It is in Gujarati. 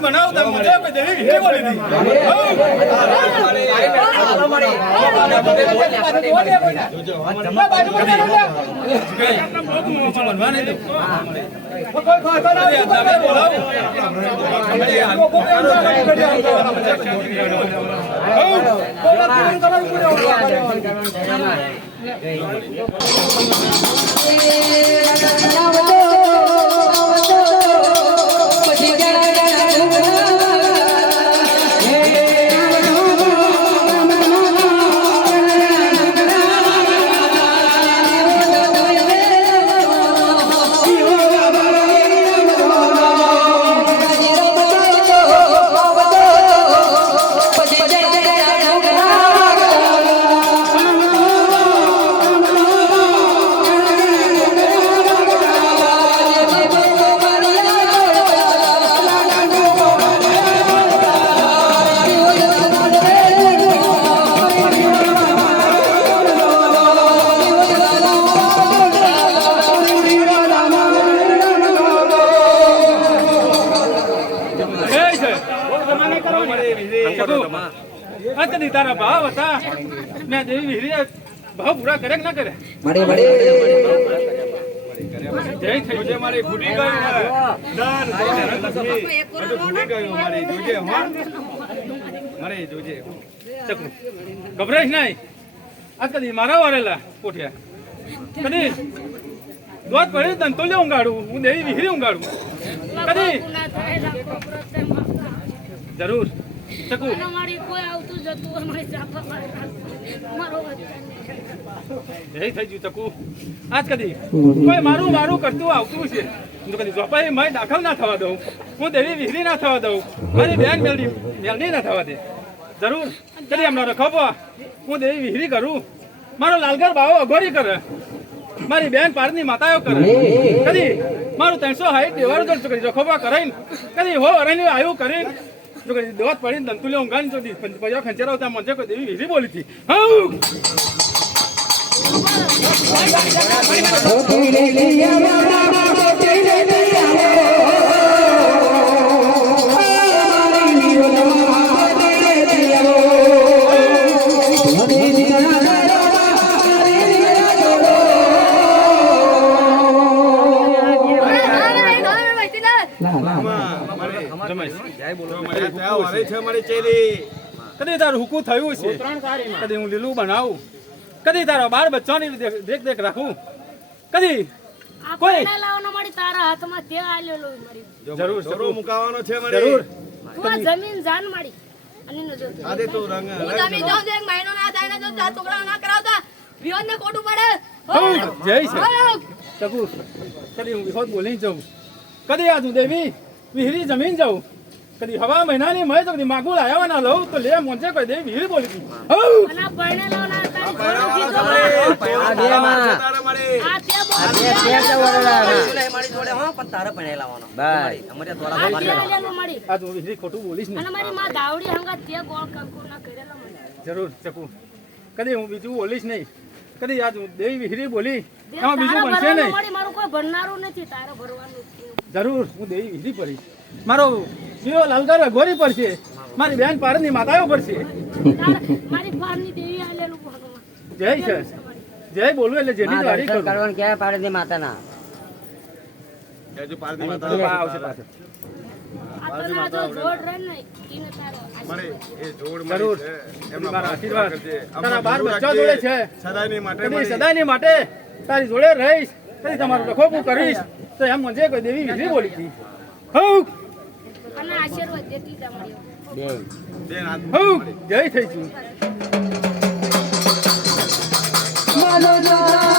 બનાવતા મજા કોઈ દેવી હે બોલી દી તારા ભાવ હતા મેં દેવી વિહરી ભાવ પૂરા કરે કે ના કરે જય થઈ છે મારી ફૂટી ગયું ફૂટી ગયું મારી જોજે મારે જોજે ગભરાઈશ નહીં આજ કદી મારા વારેલા કોઠિયા કદી દોત પડી દંતોલે ઊંઘાડું હું દેવી વિહરી ઊંઘાડું કદી જરૂર ચકુ કોઈ આવતું જતું અમારી જાપા મારો જય થઈ ગયું ચકુ આજ કદી કોઈ મારું મારું કરતું આવતું છે હું તો કદી જોપાઈ મય દાખલ ના થવા દઉં હું દેવી વિહરી ના થવા દઉં મારી બેન મેલડી ના થવા દે જરૂર કદી એમનો રખો હું દેવી વિહરી કરું મારો લાલગર બાવો અઘોરી કરે મારી બેન પારની માતાઓ કરે કદી મારું 360 દેવાળું તો કદી રખોબા કરાઈને કદી હો અરણ્ય આવ્યું કરીને જો કદી દોત પડીને દંતુલે ઊંઘાની તો પૈયા ખંચેરાવતા મને કોઈ દેવી વિહરી બોલી હતી કદી તારું હુકું થયું છે કદી હું લીલું બનાવું કદી તારા બાર બચ્ચાની દેખ દેખ રાખું કદી કોઈ લાવવાનો મારી તારા હાથમાં તે આલેલો મારી જરૂર જરૂર મુકાવાનો છે મારી જરૂર હું જમીન જાન મારી અને નો જોતો આદે તો રંગ હું તમે જાવ દે એક મહિનો ના થાય ને જો આ છોકરા ના કરાવતા વિહોદ ને ખોટું પડે જય છે ચકુ કદી હું વિહોદ બોલી જાઉં કદી આ તું દેવી વિહરી જમીન જાઉં કદી હવા મહિનાની મય તો કદી માગુલ આવ્યા ના લઉં તો લે મોંચે કોઈ દેવી વિહરી બોલી હતી અને પરણેલો ના તારી આ તું વિહરી ખોટું બોલીશ ને અને મારી માં દાવડી હંગા તે ગોળ કંકુ ના કરેલો મને જરૂર ચકુ કદી હું બીજું બોલીશ નહીં કદી આ તું દેવી વિહરી બોલી એમાં બીજું બનશે નહીં મારું કોઈ ભણનારું નથી તારે ભરવાનું જરૂર હું દેવી વિહરી પડી મારો જીવો લાલગર ગોરી પડશે મારી બેન પારની માતાઓ પડશે મારી પારની દેવી આલેલું ભગવાન જય છે જય બોલું એટલે જેની વારી કરું કરવાનું ક્યાં પાડે માતાના જો પારદી માતા આવશે પાછળ આ તો ના જો જોડ રહે ને ઈને તારો મારે એ જોડ જરૂર છે એમનો મારા આશીર્વાદ તારા બાર બચ્ચા જોડે છે સદાયની માટે કદી સદાયની માટે તારી જોડે રહીશ કદી તમારું રખોપું કરીશ તો એમ મને કોઈ દેવી વિહરી બોલી હતી અને આશીર્વાદ દેતી જા મારી બેન જય થઈ છું માનો